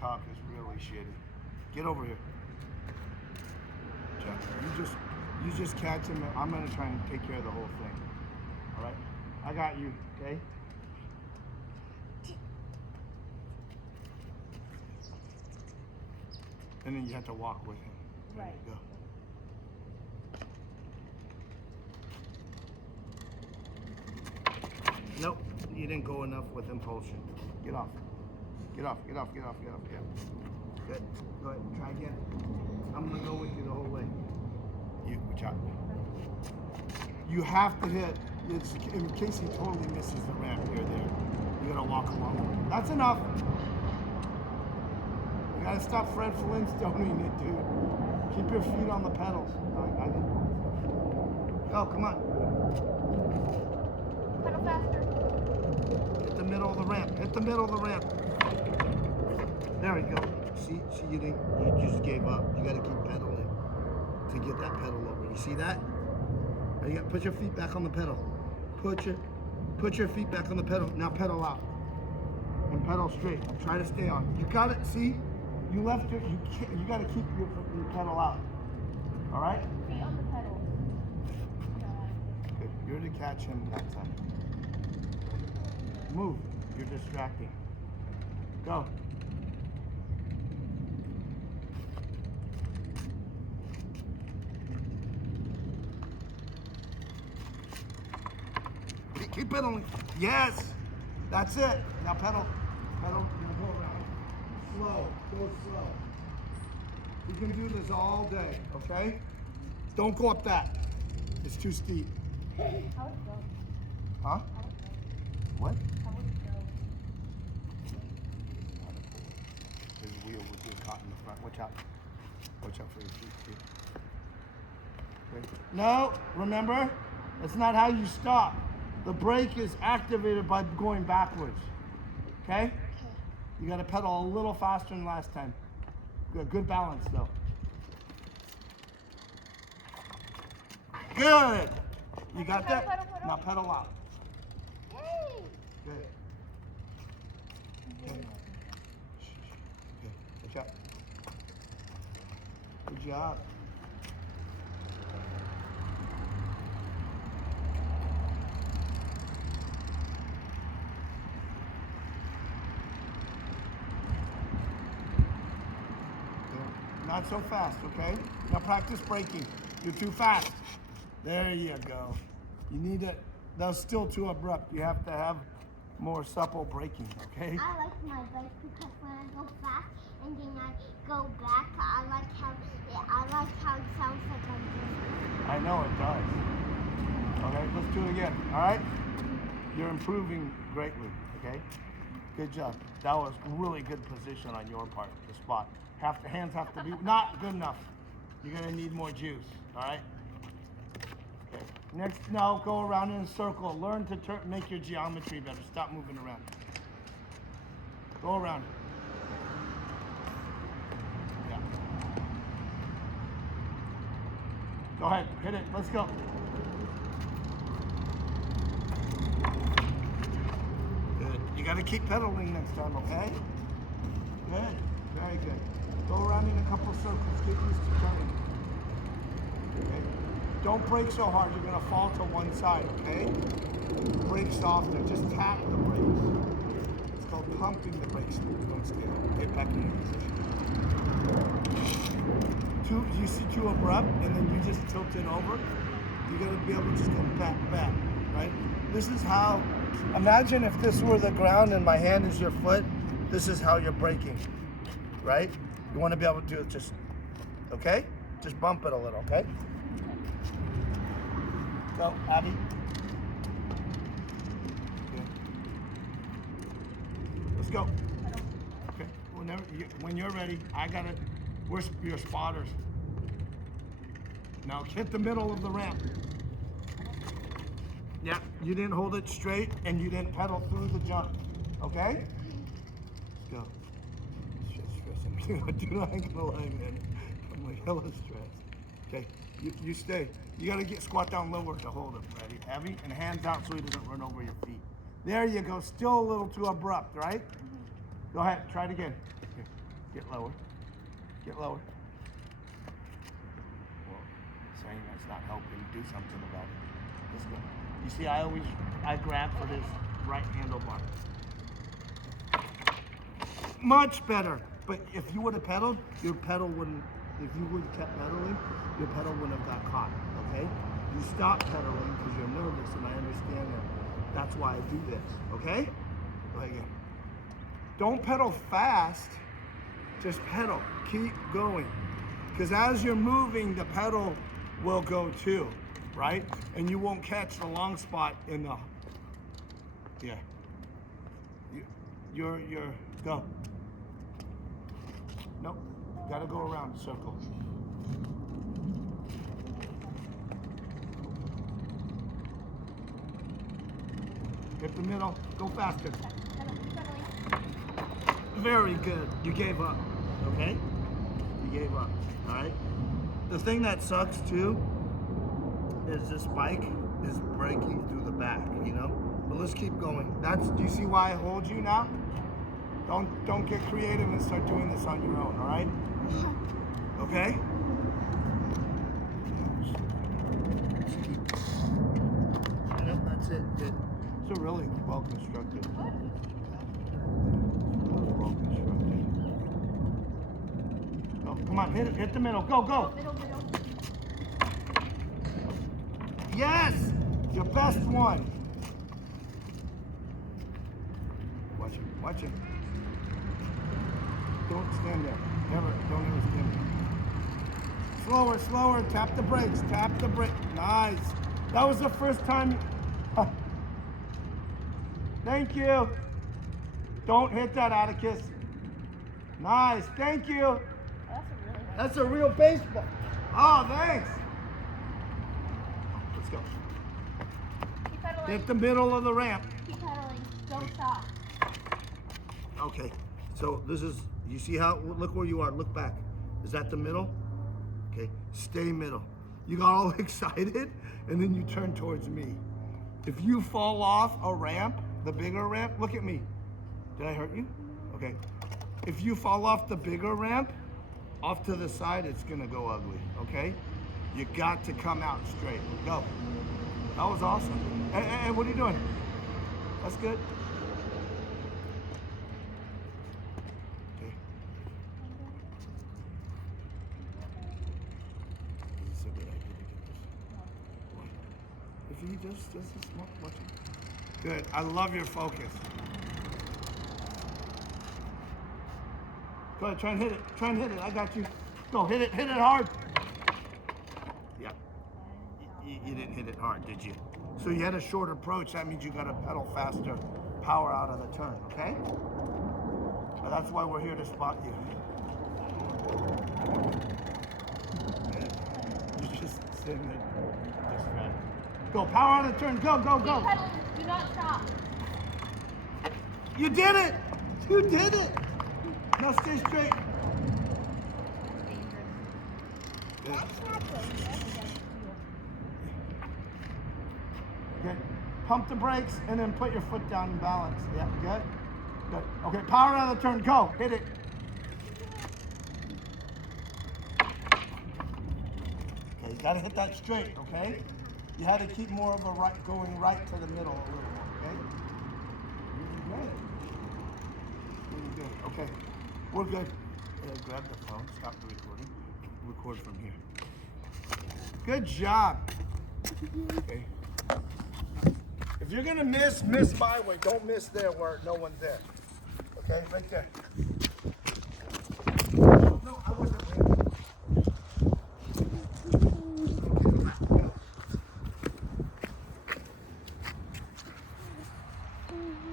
talk is really shitty. Get over here. Jeff, you just catch him. I'm gonna try and take care of the whole thing. All right? I got you, okay? And then you have to walk with him. There Right. you go. Nope, you didn't go enough with impulsion. Get off. Get off, get off, get off, get off. Yeah. Good. Go ahead, try again. I'm gonna go with you the whole way. You, chop. You have to hit. It's, in case he totally misses the ramp, you're there. You gotta walk along. That's enough. You gotta stop Fred Flintstoning it, dude. Keep your feet on the pedals. Go, come on. Pedal faster. Hit the middle of the ramp. Hit the middle of the ramp. There we go. See, you didn't. You just gave up. You got to keep pedaling to get that pedal over. You see that? You got put your feet back on the pedal. Put your feet back on the pedal. Now pedal out and pedal straight. Try to stay on. You got it. See, you left your. You can't. You got to keep your pedal out. All right. Feet on the pedal. Good. You're to catch him that time. Move. You're distracting. Go. Keep pedaling. Yes. That's it. Now pedal. Pedal. Now go around. Slow. Go slow. You can do this all day, okay? Don't go up that. It's too steep. How would it go? Huh? How would it go? What? How would it go? His wheel would get caught in the front. Watch out. Watch out for your feet, too. Okay. No, remember, that's not how you stop. The brake is activated by going backwards. Okay? Okay. You got to pedal a little faster than last time. Good balance, though. Good. You got Pedal, that? pedal, pedal. Now pedal out. Yay! Good. Good. Good job. Good job. Not so fast, okay? Now practice braking. You're too fast. There you go. You need it. That's still too abrupt. You have to have more supple braking, okay? I like my bike because when I go fast and then I go back, I like how it sounds like I'm just. I know it does. Okay, let's do it again. All right? You're improving greatly, okay? Good job. That was really good position on your part, the spot. Hands have to be not good enough. You're gonna need more juice, all right? Okay. Next, now go around in a circle. Learn to make your geometry better. Stop moving around. Go around. Yeah. Go ahead, hit it. Let's go. Good. You gotta keep pedaling next time, okay? Good. Very good. Go around in a couple circles. Get used to turning. Okay? Don't brake so hard. You're gonna fall to one side, okay? Brake softer. Just tap the brakes. It's called pumping the brakes. Don't stand. Get back in position. You see too abrupt, and then you just tilt it over. You're gonna be able to just go back, right? This is how. Imagine if this were the ground and my hand is your foot. This is how you're braking, right? You want to be able to do it just, okay? Just bump it a little, okay? Go, Abby. Good. Let's go. Okay. When you're ready, I got it. We're your spotters. Now hit the middle of the ramp. Yeah, you didn't hold it straight and you didn't pedal through the jump. Okay? Let's go. Stressing me. Dude, I ain't gonna lie, man. I'm like hella stressed. Okay, you stay. You gotta squat down lower to hold him. Ready? Heavy and hands out so he doesn't run over your feet. There you go. Still a little too abrupt, right? Go ahead. Try it again. Okay. Get lower. Get lower. Well, saying that's not helping. Do something about it. Let's go. You see, I grab for this right handlebar. Much better. But if you would have pedaled, your pedal wouldn't. If you would have kept pedaling, your pedal wouldn't have got caught. Okay? You stop pedaling because you're nervous, and I understand that. That's why I do this. Okay? Go ahead again. Don't pedal fast. Just pedal. Keep going. Because as you're moving, the pedal will go too, right? And you won't catch the long spot in the. Yeah. You're go. Nope. Gotta go around the circle. Hit the middle. Go faster. Very good. You gave up. Okay? You gave up. Alright? The thing that sucks too is this bike is breaking through the back, you know? But let's keep going. Do you see why I hold you now? Don't get creative and start doing this on your own, alright? Okay? Yep, that's it. Good. It's a really well constructed. Well constructed. Oh, come on, hit the middle. Go, go. Middle. Yes! Your best one. Watch it. Watch it. Don't stand there. Don't ever stand there. Slower, slower. Tap the brakes. Tap the brake. Nice. That was the first time. Thank you. Don't hit that, Atticus. Nice. Thank you. That's a real baseball. Oh, thanks. Let's go. Keep pedaling. Hit the middle of the ramp. Keep pedaling. Don't stop. Okay. So this is, you see how, look where you are. Look back. Is that the middle? Okay. Stay middle. You got all excited and then you turn towards me. If you fall off a ramp, the bigger ramp, look at me. Did I hurt you? Okay. If you fall off the bigger ramp, off to the side, it's gonna go ugly, okay? You got to come out straight. Go. That was awesome. Hey, what are you doing? That's good. Okay. This is a good idea to get this. What? If you just a small, watch it. Good. I love your focus. Go ahead, try and hit it. Try and hit it. I got you. Go, hit it. Hit it hard. Yeah. You didn't hit it hard, did you? So you had a short approach. That means you got to pedal faster, power out of the turn, okay? But that's why we're here to spot you. You're just sitting there distracted. Go, power out of the turn. Go, go, go. Keep pedaling. Do not stop. You did it. You did it. Now stay straight. Good. Okay. Pump the brakes and then put your foot down and balance. Yeah, good. Good. Okay, power out of the turn. Go. Hit it. Okay, you gotta hit that straight, okay? You had to keep more of a right, going right to the middle a little more, okay? Really good. Really good. Okay. We're good. Grab the phone, stop the recording. Record from here. Good job. Okay. If you're gonna miss my way. Don't miss there where no one's there. Okay, right there.